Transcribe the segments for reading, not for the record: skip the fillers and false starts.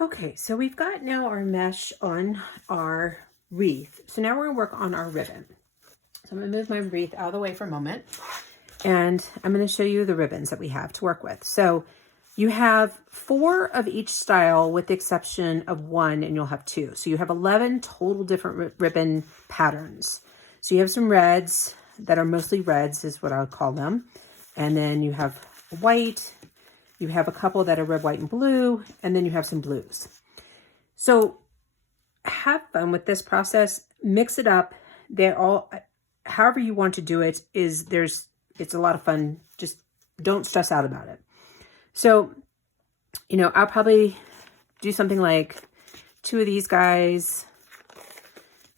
Okay, so we've got now our mesh on our wreath. So now we're gonna work on our ribbon. So I'm gonna move my wreath out of the way for a moment, and I'm gonna show you the ribbons that we have to work with. So you have 4 of each style with the exception of 1, and you'll have 2. So you have 11 total different ribbon patterns. So you have some reds that are mostly reds is what I would call them. And then you have white, you have a couple that are red, white, and blue, and then you have some blues. So have fun with this process, mix it up. They're all, however you want to do it it's a lot of fun. Just don't stress out about it. So, I'll probably do something like 2 of these guys,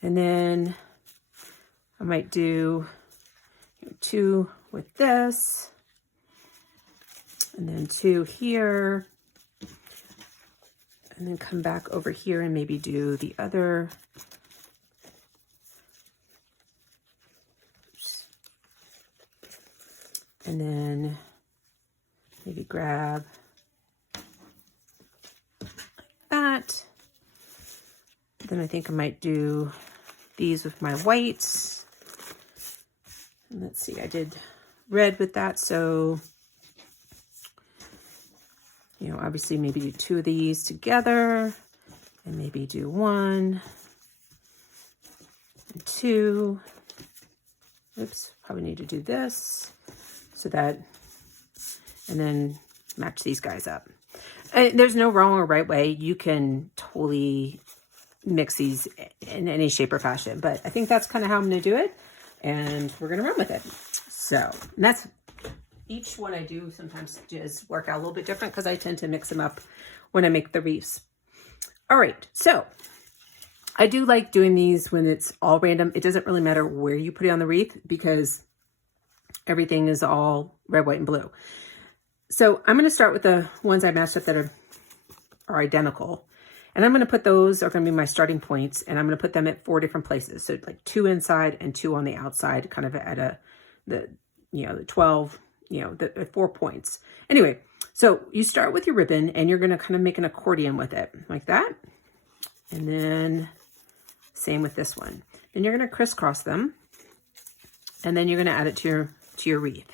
and then I might do 2 with this, and then 2 here, and then come back over here and maybe do the other. And then maybe grab like that. Then I think I might do these with my whites. And let's see, I did red with that. So, obviously maybe do 2 of these together and maybe do 1 and 2. Oops, probably need to do this so that, and then match these guys up. There's no wrong or right way. You can totally mix these in any shape or fashion, but I think that's kind of how I'm going to do it, and we're going to run with it. So that's each one I do sometimes just work out a little bit different because I tend to mix them up when I make the wreaths. All right, so I do like doing these when it's all random. It doesn't really matter where you put it on the wreath because everything is all red, white, and blue. So I'm going to start with the ones I matched up that are identical. And I'm going to put those are going to be my starting points, and I'm going to put them at 4 different places. So like 2 inside and 2 on the outside, kind of at the 12, the 4 points. Anyway, so you start with your ribbon and you're going to kind of make an accordion with it like that. And then same with this one. Then you're going to crisscross them, and then you're going to add it to your wreath.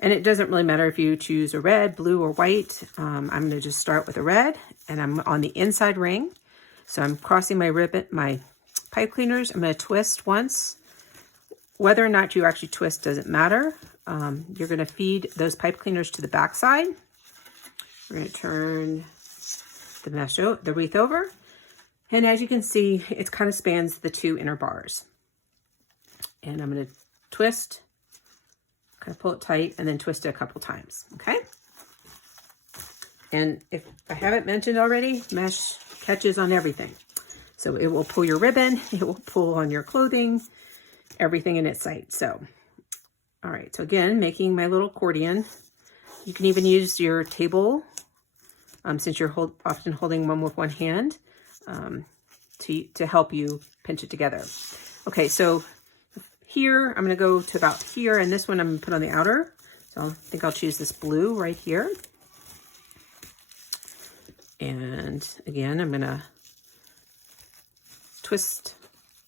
And it doesn't really matter if you choose a red, blue, or white. I'm going to just start with a red, and I'm on the inside ring. So I'm crossing my ribbon, my pipe cleaners. I'm going to twist once. Whether or not you actually twist doesn't matter. You're going to feed those pipe cleaners to the back side. We're going to turn the wreath over. And as you can see, it kind of spans the 2 inner bars. And I'm going to twist, kind of pull it tight, and then twist it a couple times, okay? And if I haven't mentioned already, mesh catches on everything. So it will pull your ribbon, it will pull on your clothing, everything in its sight. So, all right, so again, making my little accordion. You can even use your table, since you're often holding one with one hand, to help you pinch it together. Okay, so here, I'm going to go to about here, and this one I'm going to put on the outer. So I think I'll choose this blue right here. And again, I'm going to twist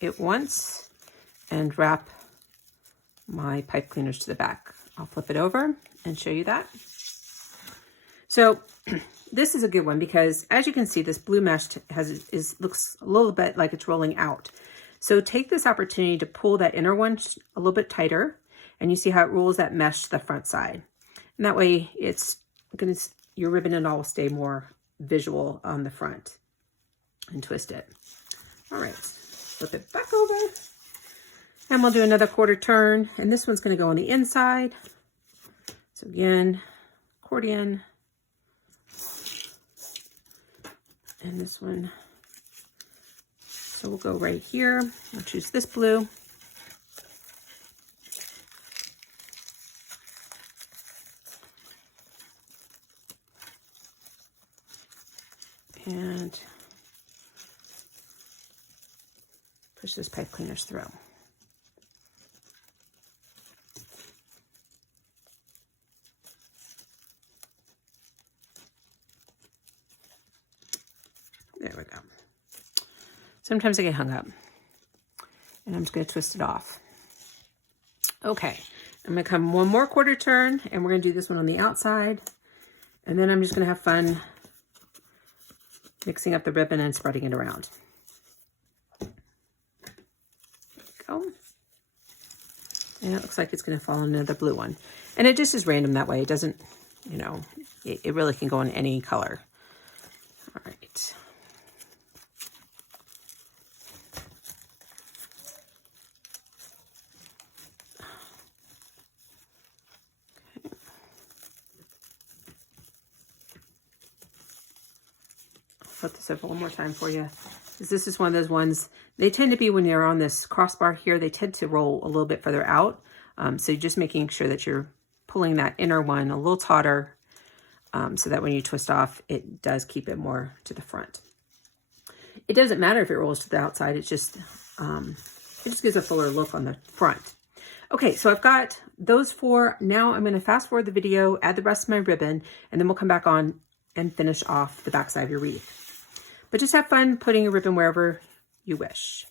it once and wrap my pipe cleaners to the back. I'll flip it over and show you that. So this is a good one because, as you can see, this blue mesh looks a little bit like it's rolling out. So take this opportunity to pull that inner one a little bit tighter, and you see how it rolls that mesh to the front side. And that way your ribbon and all will stay more visual on the front, and twist it. All right, flip it back over, and we'll do another quarter turn, and this one's going to go on the inside. So again, accordion, and this one. So we'll go right here. I'll choose this blue. And push those pipe cleaners through. There we go. Sometimes I get hung up. And I'm just going to twist it off. Okay. I'm going to come one more quarter turn, and we're going to do this one on the outside. And then I'm just going to have fun mixing up the ribbon and spreading it around. There we go. And it looks like it's going to fall into the blue one. And it just is random that way. It doesn't, you know, it really can go in any color. All right. Flip this over one more time for you. This is one of those ones, they tend to be, when you're on this crossbar here, they tend to roll a little bit further out. So you're just making sure that you're pulling that inner one a little tauter, so that when you twist off, it does keep it more to the front. It doesn't matter if it rolls to the outside, it just gives a fuller look on the front. Okay, so I've got those four. Now I'm going to fast forward the video, add the rest of my ribbon, and then we'll come back on and finish off the backside of your wreath. But just have fun putting a ribbon wherever you wish.